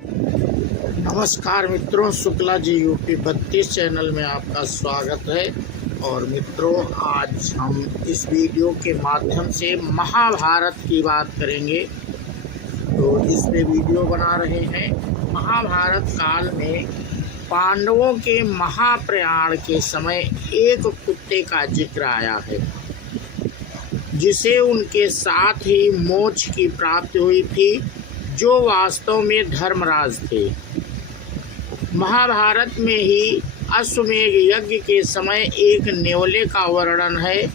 नमस्कार मित्रों, Shukla ji UP 32 channel में आपका स्वागत है। और मित्रों, आज हम इस वीडियो के माध्यम से महाभारत की बात करेंगे। तो इसमें वीडियो बना रहे हैं। महाभारत काल में पांडवों के महाप्रयाण के समय एक कुत्ते का जिक्र आया है, जिसे उनके साथ ही मोक्ष की प्राप्ति हुई थी, जो वास्तव में धर्मराज थे। महाभारत में ही अश्वमेध यज्ञ के समय एक नेवले का वर्णन है,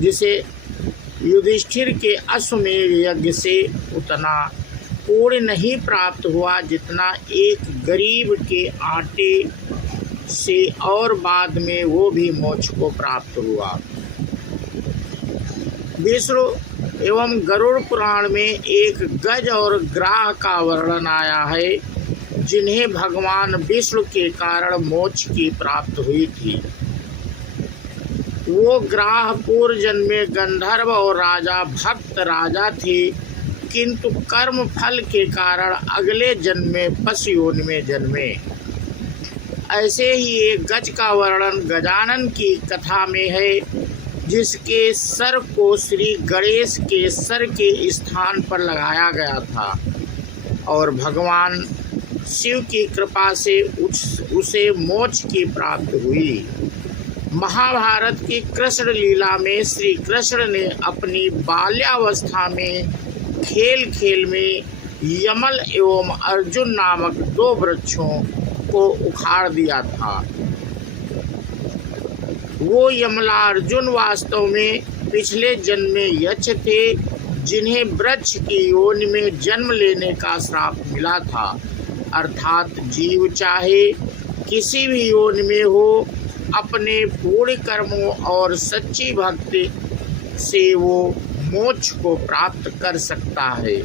जिसे युधिष्ठिर के अश्वमेध यज्ञ से उतना पुण्य नहीं प्राप्त हुआ जितना एक गरीब के आटे से, और बाद में वो भी मोक्ष को प्राप्त हुआ। विष्णु एवं गरुड़ पुराण में एक गज और ग्राह का वर्णन आया है, जिन्हें भगवान विष्णु के कारण मोक्ष की प्राप्ति हुई थी। वो ग्राह पूर्व जन्म में गंधर्व और राजा भक्त राजा थे, किंतु कर्म फल के कारण अगले जन्म में पशु योनि में जन्मे। ऐसे ही एक गज का वर्णन गजानन की कथा में है, जिसके सर को श्री गणेश के सर के स्थान पर लगाया गया था और भगवान शिव की कृपा से उसे मोक्ष की प्राप्ति हुई। महाभारत की कृष्ण लीला में श्री कृष्ण ने अपनी बाल्यावस्था में खेल खेल में यमल एवं अर्जुन नामक दो वृक्षों को उखाड़ दिया था। वो यमला अर्जुन वास्तव में पिछले जन्म में यक्ष थे, जिन्हें वृक्ष की योनि में जन्म लेने का श्राप मिला था। अर्थात जीव चाहे किसी भी योनि में हो, अपने पूर्ण कर्मों और सच्ची भक्ति से वो मोक्ष को प्राप्त कर सकता है।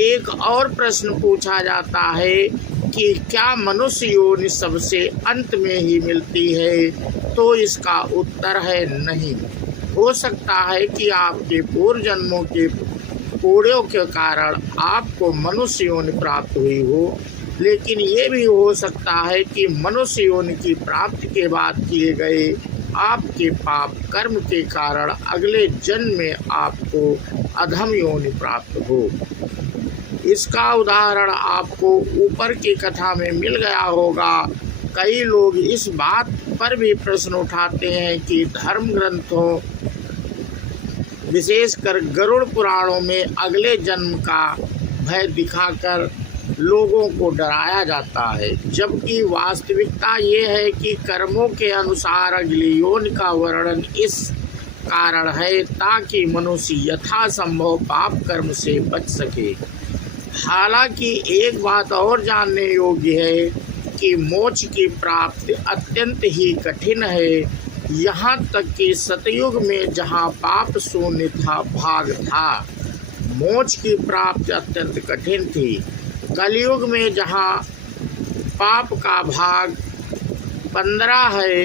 एक और प्रश्न पूछा जाता है कि क्या मनुष्य योनि सबसे अंत में ही मिलती है? तो इसका उत्तर है नहीं। हो सकता है कि आपके पूर्व जन्मों के पुण्यों के कारण आपको मनुष्य योनि प्राप्त हुई हो, लेकिन ये भी हो सकता है कि मनुष्य योनि की प्राप्ति के बाद किए गए आपके पाप कर्म के कारण अगले जन्म में आपको अधम योनि प्राप्त हो। इसका उदाहरण आपको ऊपर की कथा में मिल गया होगा। कई लोग इस बात पर भी प्रश्न उठाते हैं कि धर्म ग्रंथों, विशेषकर गरुड़ पुराणों में अगले जन्म का भय दिखाकर लोगों को डराया जाता है, जबकि वास्तविकता ये है कि कर्मों के अनुसार अगली योनि का वर्णन इस कारण है ताकि मनुष्य यथासंभव पाप कर्म से बच सके। हालांकि एक बात और जानने योग्य है कि मोक्ष की प्राप्ति अत्यंत ही कठिन है। यहाँ तक कि सतयुग में जहाँ पाप शून्य था भाग था, मोक्ष की प्राप्ति अत्यंत कठिन थी। कलयुग में जहाँ पाप का भाग 15 है,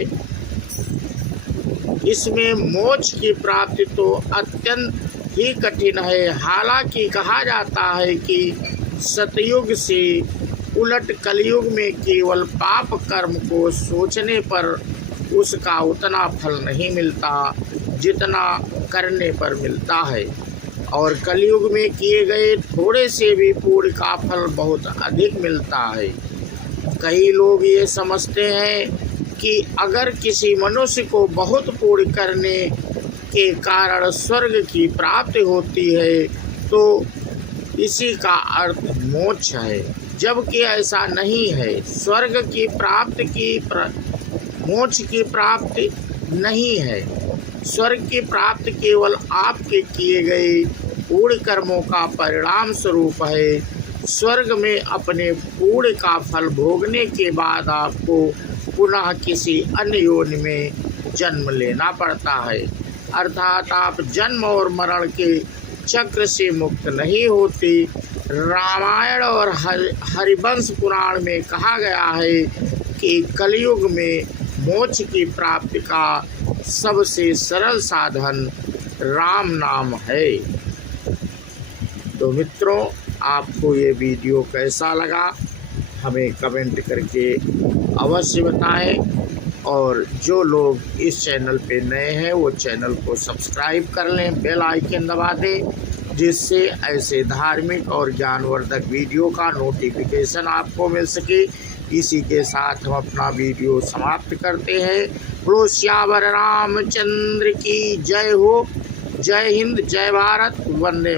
इसमें मोक्ष की प्राप्ति तो अत्यंत ही कठिन है। हालांकि कहा जाता है कि सतयुग से उलट कलयुग में केवल पाप कर्म को सोचने पर उसका उतना फल नहीं मिलता जितना करने पर मिलता है, और कलयुग में किए गए थोड़े से भी पुण्य का फल बहुत अधिक मिलता है। कई लोग ये समझते हैं कि अगर किसी मनुष्य को बहुत पुण्य करने के कारण स्वर्ग की प्राप्ति होती है तो इसी का अर्थ मोक्ष है, जबकि ऐसा नहीं है। स्वर्ग की प्राप्ति मोक्ष की प्राप्ति नहीं है। स्वर्ग की प्राप्ति केवल आपके किए गए पुण्य कर्मों का परिणाम स्वरूप है। स्वर्ग में अपने पुण्य का फल भोगने के बाद आपको पुनः किसी अन्य योनि में जन्म लेना पड़ता है, अर्थात आप जन्म और मरण के चक्र से मुक्त नहीं होते। रामायण और हरिवंश पुराण में कहा गया है कि कलयुग में मोक्ष की प्राप्ति का सबसे सरल साधन राम नाम है। तो मित्रों, आपको ये वीडियो कैसा लगा हमें कमेंट करके अवश्य बताएं। और जो लोग इस चैनल पे नए हैं वो चैनल को सब्सक्राइब कर लें, बेल आइकन दबा दें, जिससे ऐसे धार्मिक और ज्ञानवर्धक वीडियो का नोटिफिकेशन आपको मिल सके। इसी के साथ हम अपना वीडियो समाप्त करते हैं। बोलो श्यावर रामचंद्र की जय हो। जय हिंद, जय भारत, वंदे मातरम।